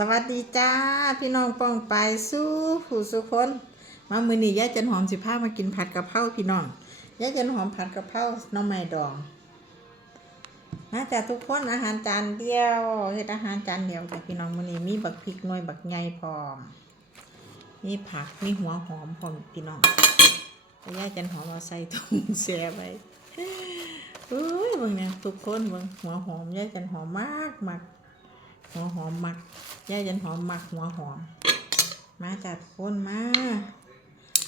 สวัสดีจ้า พี่น้องป้องไปสู้ผู้สุคนมามือนี้ยาจันหอมสิพามากินผัดกะเพราพี่น้องยาจันหอมผัดกะเพราน้องไม้ดองนะจ้ะทุกคนอาหารจานเดียวเฮ็ดอาหารจานเดียวจ้ะพี่น้องมือนี้มีบักพริกหน่วยบักใหญ่พร้อมมีผักมีหัวหอมพร้อมพี่น้องแล้วยาจันหอมเอาใส่ถุงแช่ไว้อุ้ยบิ่งเนี่ยทุกคนบิ่งหัวหอมยาจันหอมมากมาก หัวหอมมักย่ายันหอมมักหัวหอม มาจัดคนมา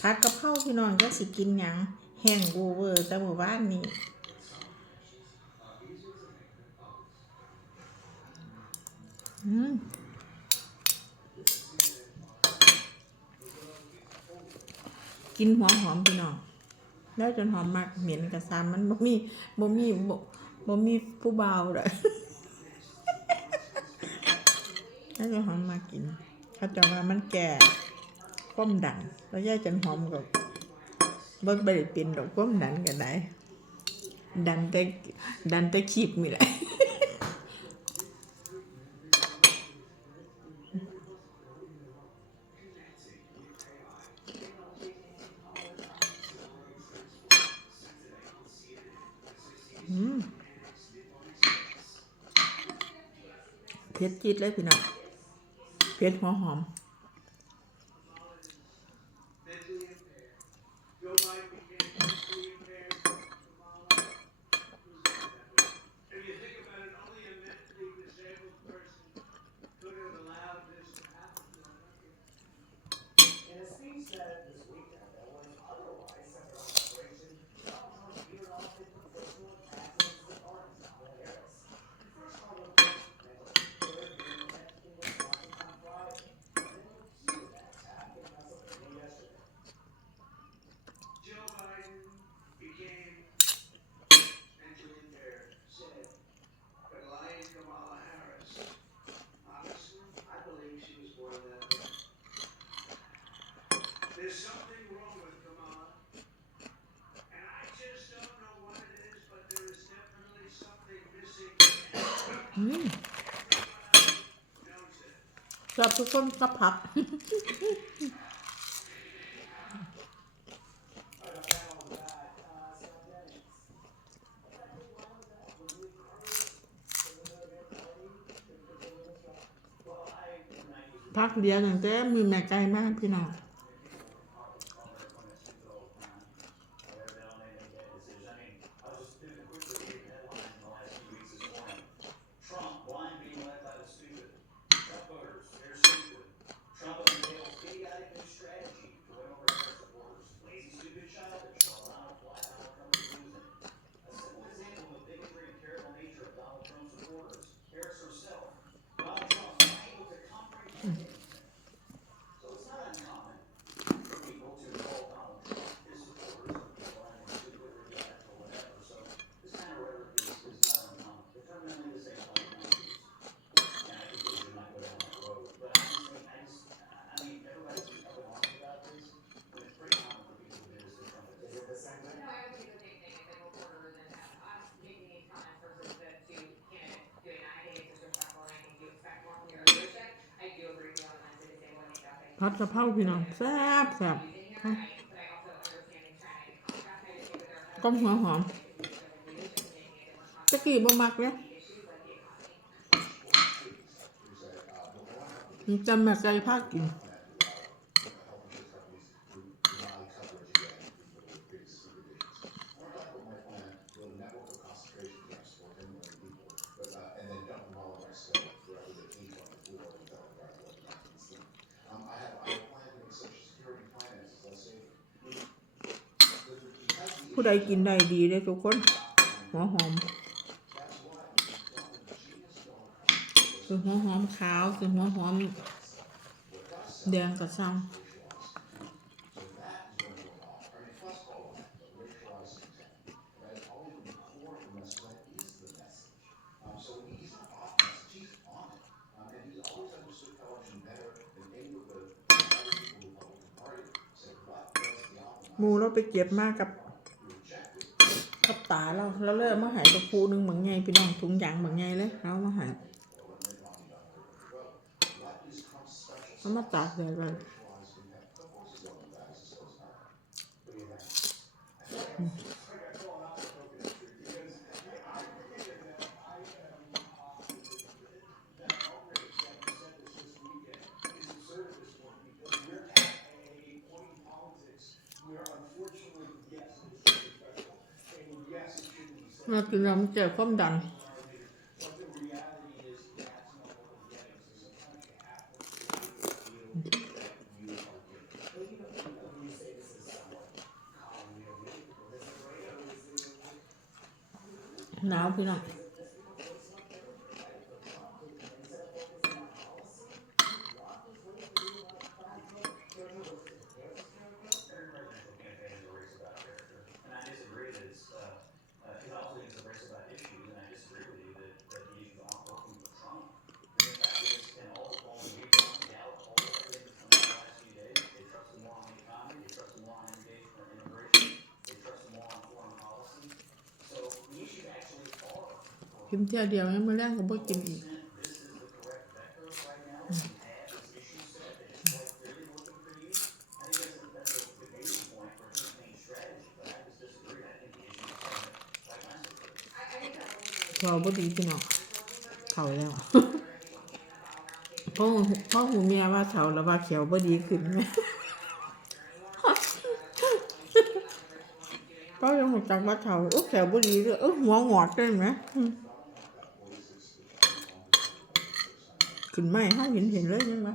ผัดกะเพราพี่น้องจะสิกินหยังแห้งบูเวอร์แต่หมู่บ้านนี้อืมกินหัวหอมพี่น้องแล้วจนหอมมักเหม็นกระซามมันบ่มีบ่มีบ่มีผู้เบาเลย แล้วจะหอมมากิน เขาจะว่ามันแก่ก้มดันแล้วย่าจันหอมกับเบิกบริปินดอกก้มดันกันได้ดันแต่ดันแต่ขีบมีแหละเผ็ดจิตเลยพี่น้อง เผ็ดหัวหอม ชอบทุกคนกับผับพักเดียวตั้งแต่มือแม่ไกลมากพี่น้อง ผัดกะเพราพี่น้องแซ่บแซ่บก้มหัวหอมตะกี้บ่มักเนี่ยจำแม่ใจภาคกิน ผู้ใดกินได้ดีเลยทุกคน หัวหอมคือหัวหอมขาวคือหัวหอมแดงกับซ้ำหมูเราไปเก็บมากกับ กับตาเราเราเลยเอามาหายตัวคูนึงเหมือนไงพี่น้องถุงยางเหมือนไงเลยเรามาหายเอามาตากแดดไว้เากินแล้วมันเจอความดันหนาวพี่น้อง กินเที่ยวเดียวยังไม่แรงก็บ่กินอีกเราบ่ดีพี่น้องเฒ่าแล้วพ่อพ่อหูเมียว่าเฒ่าแล้วว่าเขียวบ่ดีขึ้นไหมก็ยังหมดจากว่าเฒ่าโอ้แขวบ่ดีเลยเออหัวงอดได้ไหมอืม ขึ้นไม่ห้าเห็นเห็นเลยใช่ไห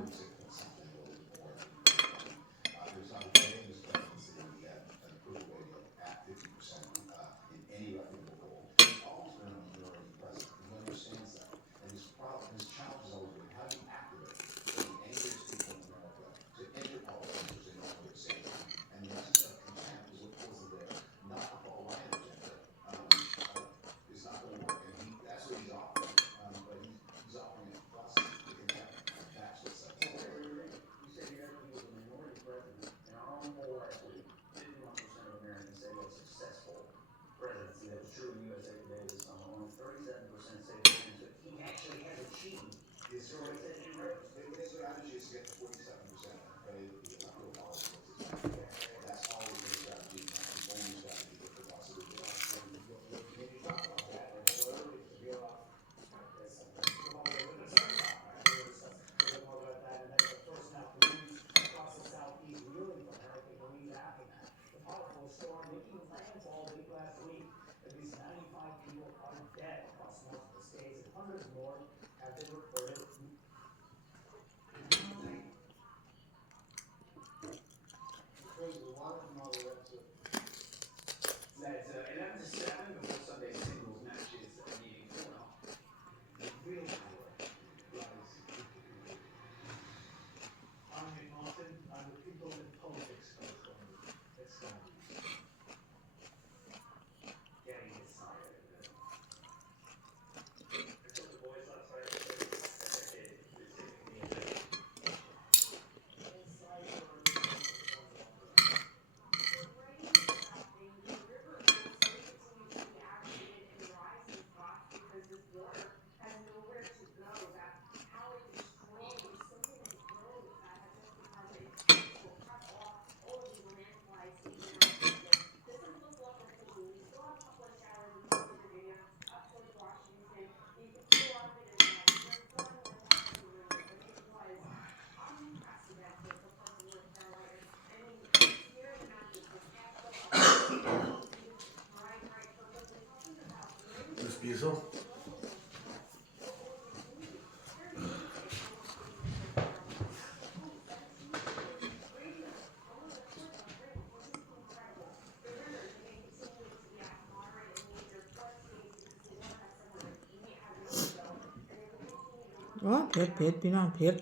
อ๋อเผ็ดเผ็ดพี่น้องเผ็ด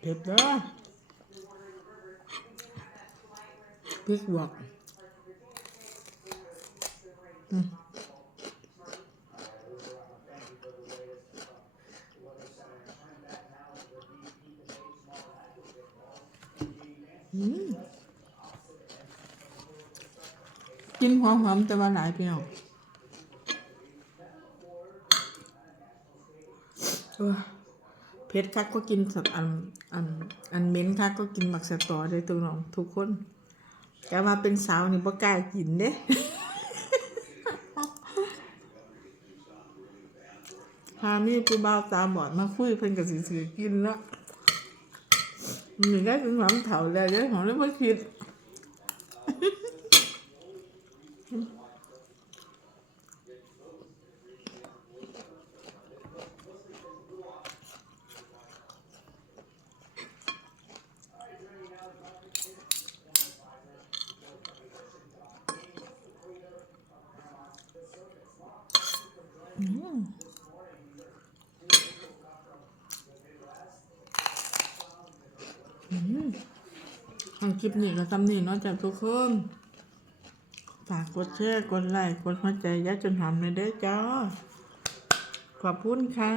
เผ็ดเด้อพริกหวกอืมอืมกินหอมๆแต่ว่าหลายพี่น้อง โอ้ยเผ็ดคักก็กินสักอันอันอันเหม็นคักก็กินหมักสตอได้ตัวน้องทุกคนแกมาเป็นสาวนี่บ่กล้ากินเด้พามีผู้บ่าตาบอดมาคุยเพิ่นก็สิซื้อกินละมันได้ถึงหลังเฒ่าแล้วเด้ของเลยบ่คิด ทางคลิปนี้ก็ทำนี่เนาะจากทุกคนฝากกดแชร์กดไลค์กดหัวใจยัดจนหอมเลยเด้อจ้าขอบคุณค่ะ